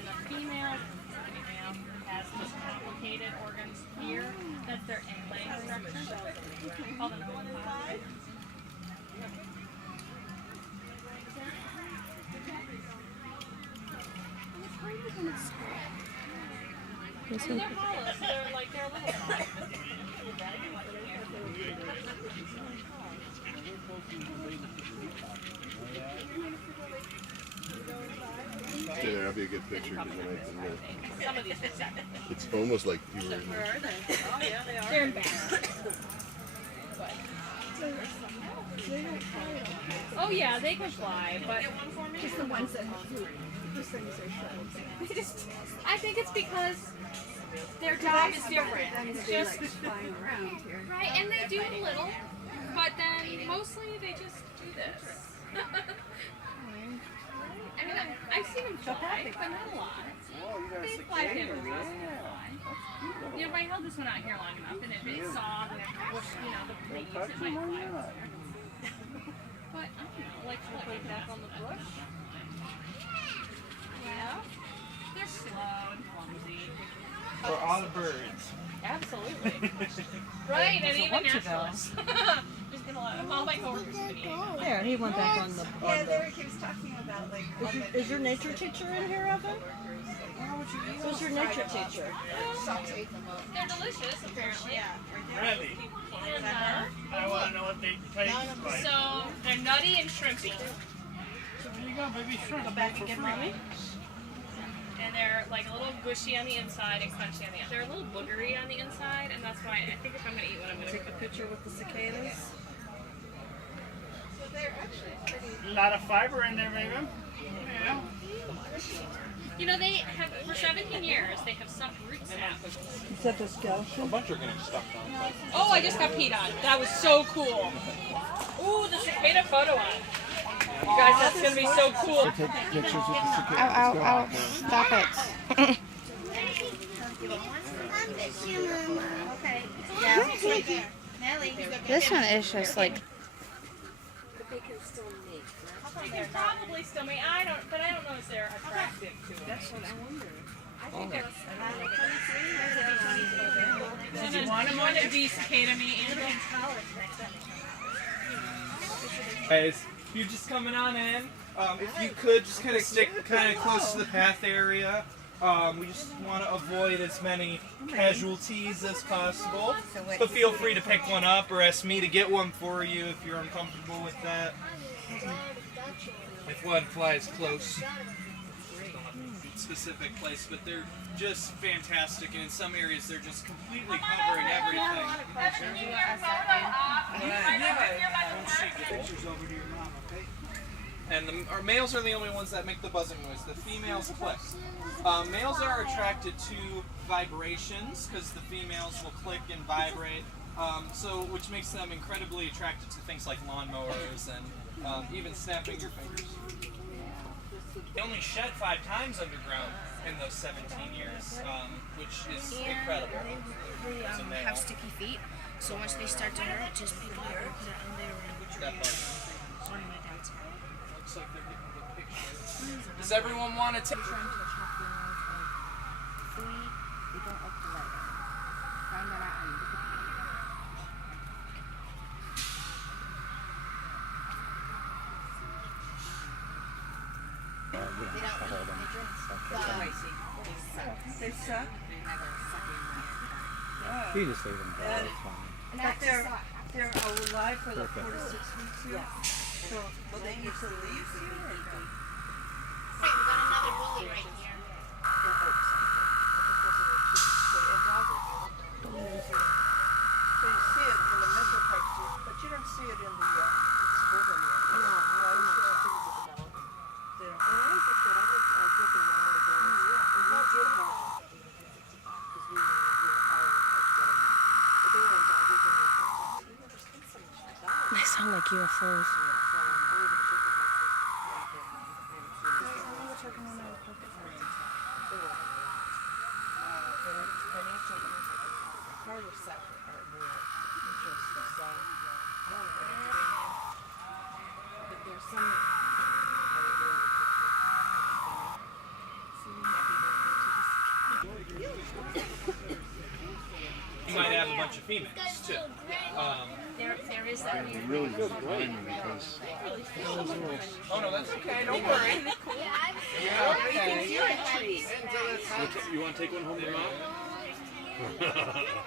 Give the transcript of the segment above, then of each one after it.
And the female has just complicated organs here. That's their inlay structure. Called an ovipositor. And they're hollow, so they're like they're a little soft. Yeah, that'd be a good picture. Some of these are seven. It's almost like you were. Where are they? Oh yeah, they are. They're in back. Oh yeah, they can fly, but Just the ones that have food. Those things are short. I think it's because their job is different. It's just flying around here. right, and they do a little, but then mostly they just do this. I mean, I've seen them fly, but not a lot. They fly if they have a reason to fly. You know, if I held this one out here long enough, and if it saw the bush, you know, the leaves, it might fly over there. But I don't know, like flipping back on the bush. Yeah, they're slow and clumsy. For all the birds. Absolutely. Right, and even naturalists. Just gonna let all my coworkers video. There, he went back on the. Yeah, he was talking about like. Is your nature teacher in here, Evan? Who's your nature teacher? They're delicious, apparently. Yeah. Really? And, I want to know what they taste like. so they're nutty and shrimpy, There you go, baby shrimp. Go back and get my. and they're like a little gushy on the inside and crunchy on the outside. They're a little boogery on the inside, and that's why I think if I'm gonna eat one, I'm gonna Take a picture with the cicadas. So they're actually pretty. A lot of fiber in there, baby. Yeah. You know, they have for 17 years they have sucked root sap. Is that the skeleton? A bunch are getting stuck on. Oh, I just got peed on. That was so cool. Ooh, the cicada photo op. You guys, that's gonna be so cool. Take pictures with the cicadas. Ow, ow, ow. Stop it. Okay. Yeah, it's right there. Nelly. This one is just like, They can probably still make. I don't know if they're attractive to it. That's what I wonder. I think they're. Did you want to be cicada meat, Andrew? Guys, you're just coming on in. If you could just kind of stick kind of close to the path area. We just want to avoid as many casualties as possible. But feel free to pick one up or ask me to get one for you if you're uncomfortable with that. If one flies close specific place, but they're just fantastic, and in some areas they're just completely covering everything. And our males are the only ones that make the buzzing noise. The females click. Males are attracted to vibrations because the females will click and vibrate, which makes them incredibly attracted to things like lawnmowers and even snapping your fingers. They only shed 5 times underground in those 17 years, which is incredible. they have sticky feet, so once they start to hurt, just pick it up and put it on there and on my dad's head. Looks like they're getting a good picture. Does everyone want to take? They suck. You just leave them there, it's fine. But they're alive for like 4 to 6 weeks here. So will they eat the leaves here? Wait, we got another bully right here. So you see it in the middle picture, but you don't see it in the suburban yet. They sound like UFOs. But there's some You might have a bunch of females too. There is that. Really good timing because Oh no, that's okay. Don't worry. You're okay. You want to take one home to mom?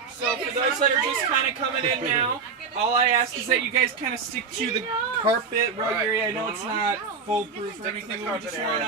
So for those that are just kind of coming in now, all I ask is that you guys kind of stick to the carpet rug area. I know it's not foolproof or anything, but we just want to